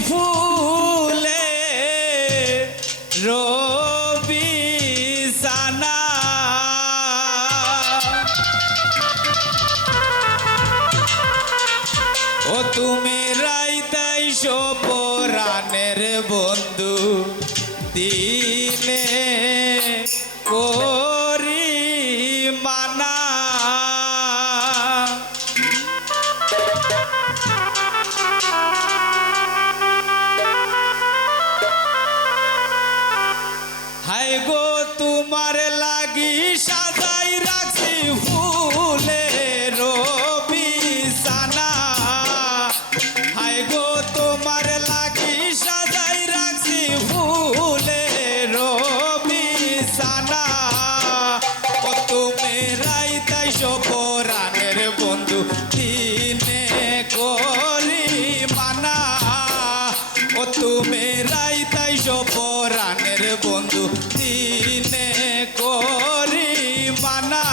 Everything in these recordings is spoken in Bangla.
ফুলে রবি সানা ও তুমি রাইতাই পরাণের বন্ধু দিনে করি মানা হায় গো তোমার লাগি সাজাই রাখছি ফুলে রবি সানা হায় গো তোমার লাগি সাজাই রাখছি ফুলে রবি সানা ও তুমি রাইতাই পরাণের বন্ধু দিনে করি মানা ও তুমি রাইতাই পরাণের বন্ধু দিনে করি মানা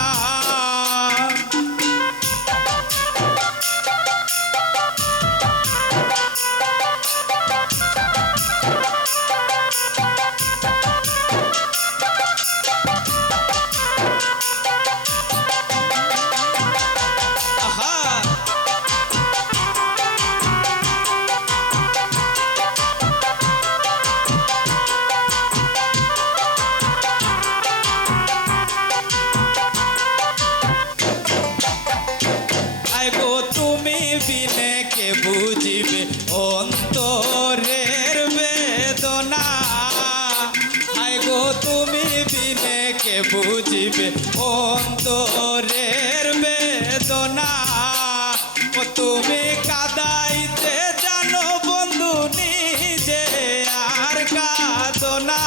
বিনে কে বুঝিবে অন্তরের বেদনা হায় গো তুমি বিনে কে বুঝিবে অন্তরের বেদনা ও তুমি কাদাইতে জানো বন্ধু নিজে আর কাঁদো না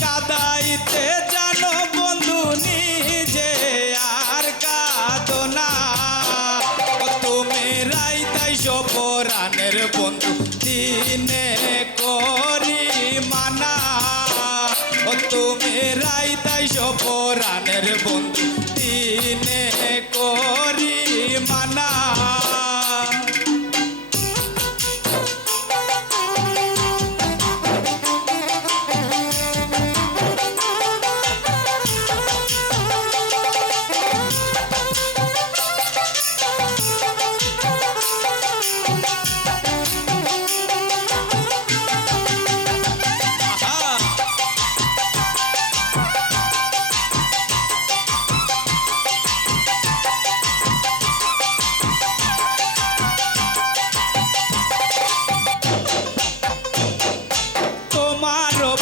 কাদাইতে জানো বন্ধু নিজে আর কাঁদো না তুমি রাইতাই পরাণের বন্ধু দিনে করি মানা ও তুমি রাইতাই পরাণের বন্ধু দিনে করি মানা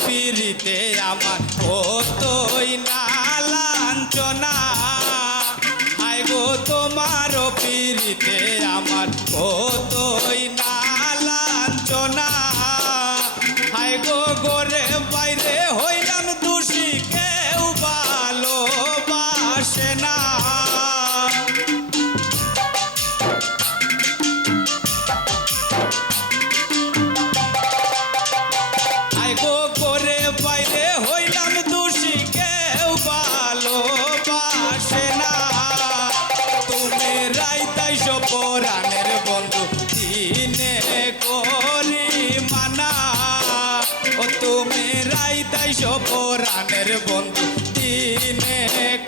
পিরিতে আমার কতই না লাঞ্ছনা হায় গো তোমার পিরিতে আমার কতই না লাঞ্ছনা হায় গো গোরে বাইরে হইলাম দোষী কেউ ভালোবাসে না বাইরে হইলাম দোষী কেউ ভালোবাসে না তুমি রাইতাই পরাণের বন্ধু দিনে করি মানা ও তুমি রাইতাই পরাণের বন্ধু দিনে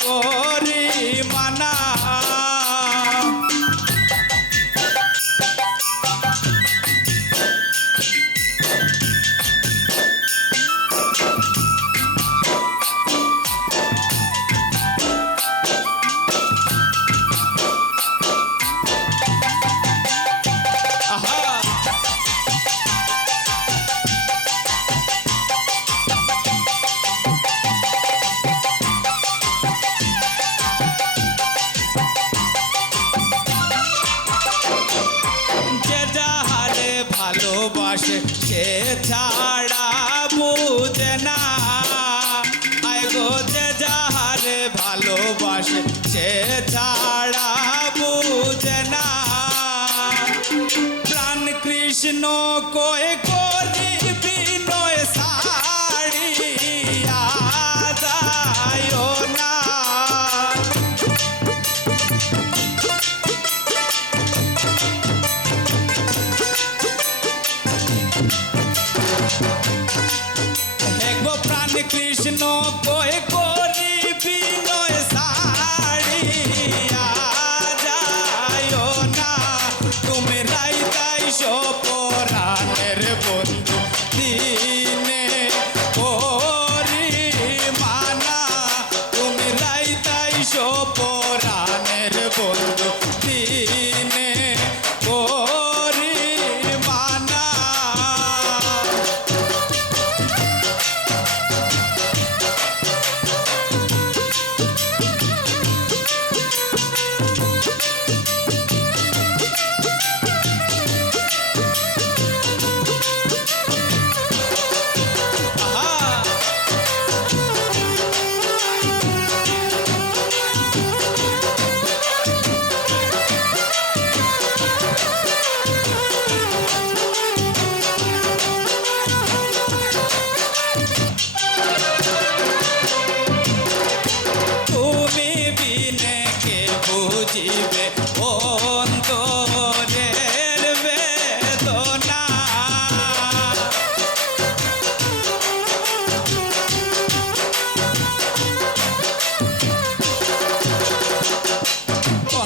করি মানা ভালোবাসে সে ছাড়া বুঝে না আয় গো যে যাহারে ভালোবাসে সে ছাড়া বুঝে না প্রাণ কৃষ্ণ কয়ে করি বিনয় সাড়িয়া যায় কৃষ্ণ কয়ে করি বিনয় সাড়িয়া যায় না তুমি রাইতাই সপরাণের বন্ধু দিনে করি মানা তুমি রাইতাই সপরাণের বন্ধু দিনে করি মানা তুমি বিনে কে বুঝিবে অন্তরের বেদনা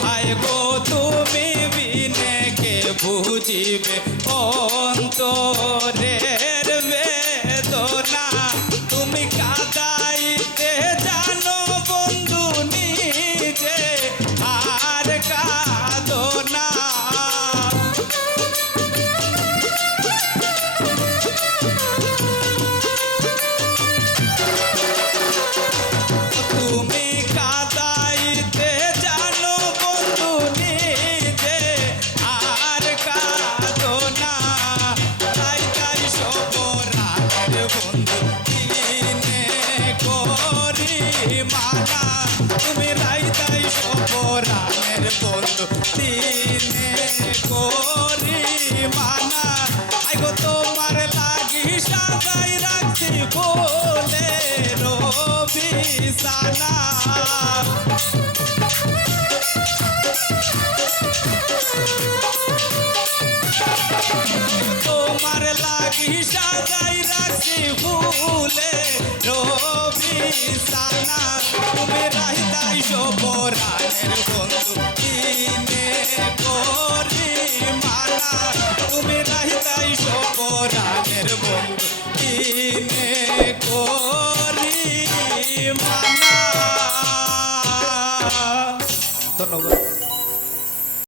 হায় গো তুমি বিনে কে বুঝিবে অন্তরের বেদনা তুমি কাদাইতে জানো বন্ধু নিজে আর কাঁদো না তুমি কাদাইতে জানো বন্ধু নিজে আর কাঁদো না তাই তাই সপরাণের বন্ধু দিনে করি মানা তুমি রাইতাই সপরাণের বন্ধু দিনে করি মানা আইগো তোমার লাগি সাজাই রাখছি বলে রবি সানা তোমার লাগি সাজাই রাখছি ফুলে রবি সানা তুমি রাইতাই সপরাণের বন্ধু দিনে করি মানা তুমি রাইতাই সপরাণের বন্ধু দিনে করি মানা ধন্যবাদ।